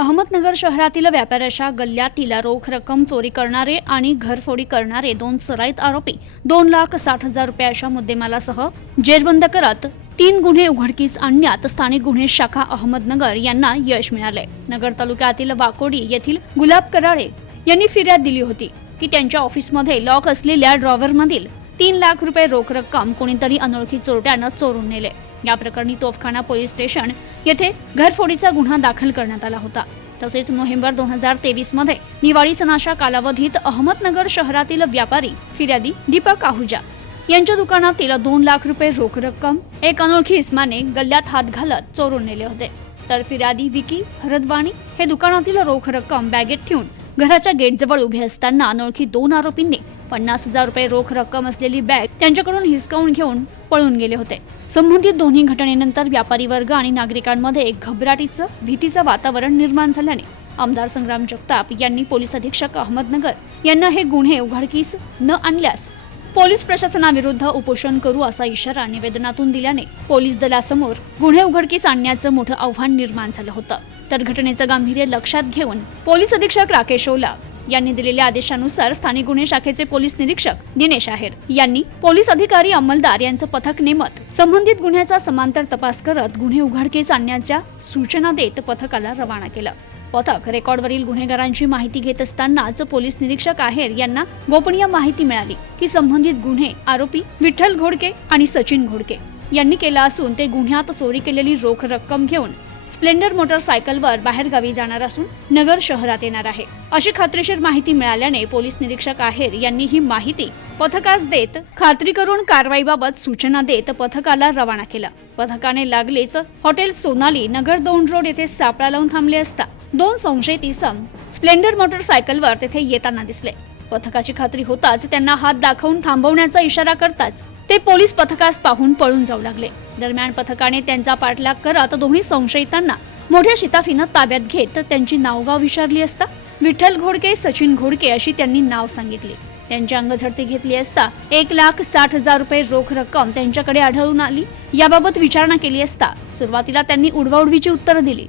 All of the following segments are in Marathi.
अहमदनगर शहरातील व्यापाऱ्याच्या गल्ल्यातील रोख रक्कम चोरी करणारे आणि घरफोडी करणारे दोन सराईत आरोपी दोन लाख साठ हजार रुपयाच्या मुद्देमालासह जेरबंद करत तीन गुन्हे उघडकीस आणण्यात स्थानिक गुन्हे शाखा अहमदनगर यांना यश मिळाले नगर तालुक्यातील वाकोडी येथील गुलाब कराळे यांनी फिर्याद दिली होती की त्यांच्या ऑफिसमध्ये लॉक असलेल्या ड्रॉवरमधील तीन लाख रुपये रोख रक्कम कोणीतरी अनोळखी चोरट्यानं चोरून नेले. या प्रकरणी तोफखाना पोलीस स्टेशन येथे घरफोडीचा गुन्हा दाखल करण्यात आला होता. तसेच नोव्हेंबर दोन हजार तेवीसमध्ये दिवाळी सणाच्या कालावधीत अहमदनगर शहरातील व्यापारी फिर्यादी दीपक आहुजा यांच्या दुकानातील दोन लाख रुपये रोख रक्कम एक अनोळखी इस्माने गल्ल्यात हात घालत चोरून नेले होते. तर फिर्यादी विकी हरदवाणी हे दुकानातील रोख रक्कम बॅगेत ठेवून घराच्या गेटजवळ उभे असताना अनोळखी दोन आरोपींनी पन्नास हजार रुपये रोख रक्कम असलेली बॅग त्यांच्याकडून हिसकावून घेऊन पळून गेले होते. संबंधित दोन्ही घटनेनंतर व्यापारी वर्ग आणि नागरिकांमध्ये एक घबराटीचं भीतीचं वातावरण निर्माण झाल्याने आमदार संग्राम जगताप यांनी पोलीस अधीक्षक अहमदनगर यांना हे गुन्हे उघडकीस न आणल्यास पोलीस प्रशासनाविरुद्ध उपोषण करू असा इशारा निवेदनातून दिल्याने पोलीस दलासमोर गुन्हे उघडकीस आणण्याचं मोठं आव्हान निर्माण झालं होतं. तर घटनेचं गांभीर्य लक्षात घेऊन पोलीस अधीक्षक राकेश ओला यांनी दिलेल्या आदेशानुसार स्थानिक गुन्हे शाखेचे पोलीस निरीक्षक दिनेश आहेर यांनी पोलीस अधिकारी अंमलदार यांचं पथक नेमत संबंधित गुन्ह्याचा समांतर तपास करत गुन्हे उघडकीस आणण्याच्या सूचना देत पथकाला रवाना केलं. पथक रेकॉर्डवरील गुन्हेगारांची माहिती घेत असतानाच पोलीस निरीक्षक आहेर यांना गोपनीय माहिती मिळाली की संबंधित गुन्हे आरोपी विठ्ठल घोडके आणि सचिन घोडके यांनी केला असून ते गुन्ह्यात चोरी केलेली रोख रक्कम घेऊन स्प्लेंडर मोटरसायकलवर बाहेरगावी जाणार असून नगर शहरात येणार आहे. अशी खात्रीशीर माहिती मिळाल्याने पोलीस निरीक्षक आहेर यांनी ही माहिती पथकास देत खात्री करून कारवाईबाबत सूचना देत पथकाला रवाना केलं. पथकाने लागलीच हॉटेल सोनाली नगर दोन रोड येथे सापळा लावून थांबले असता दोन संशयित इसम स्प्लेंडर मोटरसायकलवर तेथे येताना दिसले. पथकाची खात्री होताच त्यांना हात दाखवून थांबवण्याचा इशारा करताच ते पोलीस पथकास पाहून पळून जाऊ लागले. दरम्यान पथकाने त्यांचा पाठलाग करत दोन्ही संशयितांना मोठ्या शिताफीनं ताब्यात घेत त्यांची नावगाव विचारली असता विठ्ठल घोडके सचिन घोडके अशी त्यांनी नाव सांगितली. त्यांची अंगझडती घेतली असता एक लाख साठ हजार रुपये रोख रक्कम त्यांच्याकडे आढळून आली. याबाबत विचारणा केली असता सुरुवातीला त्यांनी उडवाउडवीची उत्तरं दिली.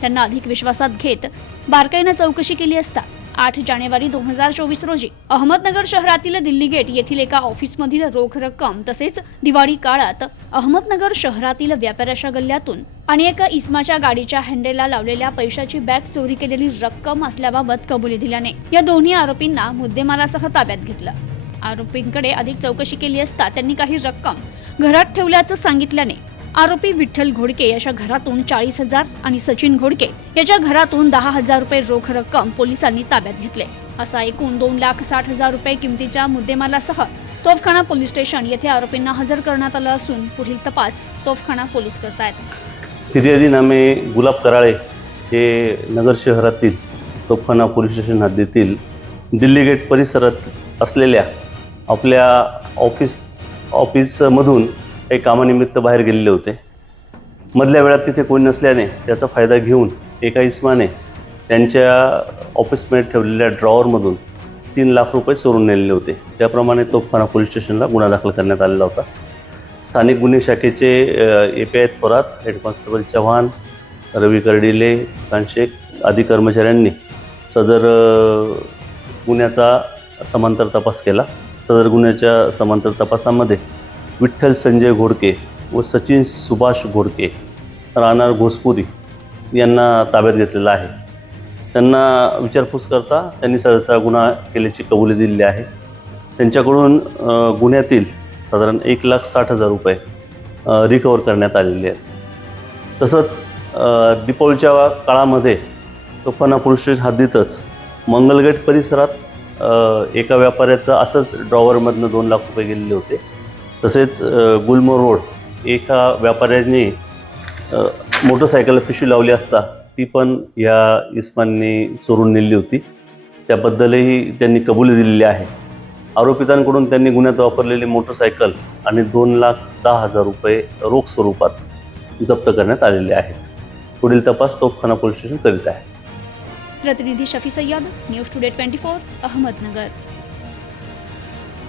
त्यांना अधिक विश्वासात घेत बारकाईनं चौकशी केली असता आठ जानेवारी दोन हजार चोवीस रोजी अहमदनगर शहरातील दिल्ली गेट येथील एका ऑफिसमधील रोख रक्कम तसेच दिवाळी काळात अहमदनगर शहरातील व्यापाऱ्याच्या गल्ल्यातून आणि एका इस्माच्या गाडीच्या हँडेला लावलेल्या पैशाची बॅग चोरी केलेली रक्कम असल्याबाबत कबुली दिल्याने या दोन्ही आरोपींना मुद्देमालासह ताब्यात घेतलं. आरोपींकडे अधिक चौकशी केली असता त्यांनी काही रक्कम घरात ठेवल्याचं सांगितल्याने आरोपी विठ्ठल घोडके याच्या घरातून चाळीस हजार आणि सचिन घोडके याच्या घरातून दहा हजार रुपये रोख रक्कम पोलिसांनी ताब्यात घेतले. असा एकूण दोन लाख साठ हजार रुपये किमतीच्या मुद्देमालासह तोफखाना पोलीस स्टेशन येथे आरोपींना हजर करण्यात आलं असून पुढील तपास तोफखाना पोलीस करतायत. फिर्यादी नामे गुलाब कराळे हे नगर शहरातील तोफखाना पोलीस स्टेशन हद्दीतील दिल्ली गेट परिसरात असलेल्या आपल्या ऑफिस ऑफिसमधून काही कामानिमित्त बाहेर गेलेले होते. मधल्या वेळात तिथे कोणी नसल्याने त्याचा फायदा घेऊन एका इस्माने त्यांच्या ऑफिसमध्ये ठेवलेल्या ड्रॉवरमधून तीन लाख रुपये चोरून नेलेले होते. त्याप्रमाणे तोफखाना पोलीस स्टेशनला गुन्हा दाखल करण्यात आलेला होता. स्थानिक गुन्हे शाखेचे A P I Thorat head constable Chavan Ravi Kardile कानशेख आदी कर्मचाऱ्यांनी सदर गुन्ह्याचा समांतर तपास केला. सदर गुन्ह्याच्या समांतर तपासामध्ये विठ्ठल संजय घोडके व सचिन सुभाष घोडके राहणार घोसपुरी यांना ताब्यात घेतलेला आहे. त्यांना विचारपूस करता त्यांनी सदरचा गुन्हा केल्याची कबुली दिलेली आहे. त्यांच्याकडून गुन्ह्यातील साधारण एक लाख साठ हजार रुपये रिकवर करण्यात आलेले आहेत. तसंच दीपावलीच्या काळामध्ये तोफाना पोलीस स्टेशन हद्दीतच मंगलगेट परिसरात एका व्यापाऱ्याचं असंच ड्रॉवरमधनं दोन लाख रुपये गेलेले होते. तसेच गुलमो गुलमोर रोड एका व्यापाऱ्याने मोटरसायकलला पिशवी लावली असता ती पण या इस्मानने चोरून नेली होती. त्याबद्दलही त्यांनी कबुली दिलेली आहे. आरोपितांकडून त्यांनी गुन्ह्यात वापरलेली मोटरसायकल आणि दोन लाख दहा हजार रुपये रोख स्वरूपात जप्त करण्यात आलेले आहेत. पुढील तपास तोफखाना पोलीस स्टेशन करीत आहे. प्रतिनिधी Shafi Sayyed news today twenty four Ahmednagar.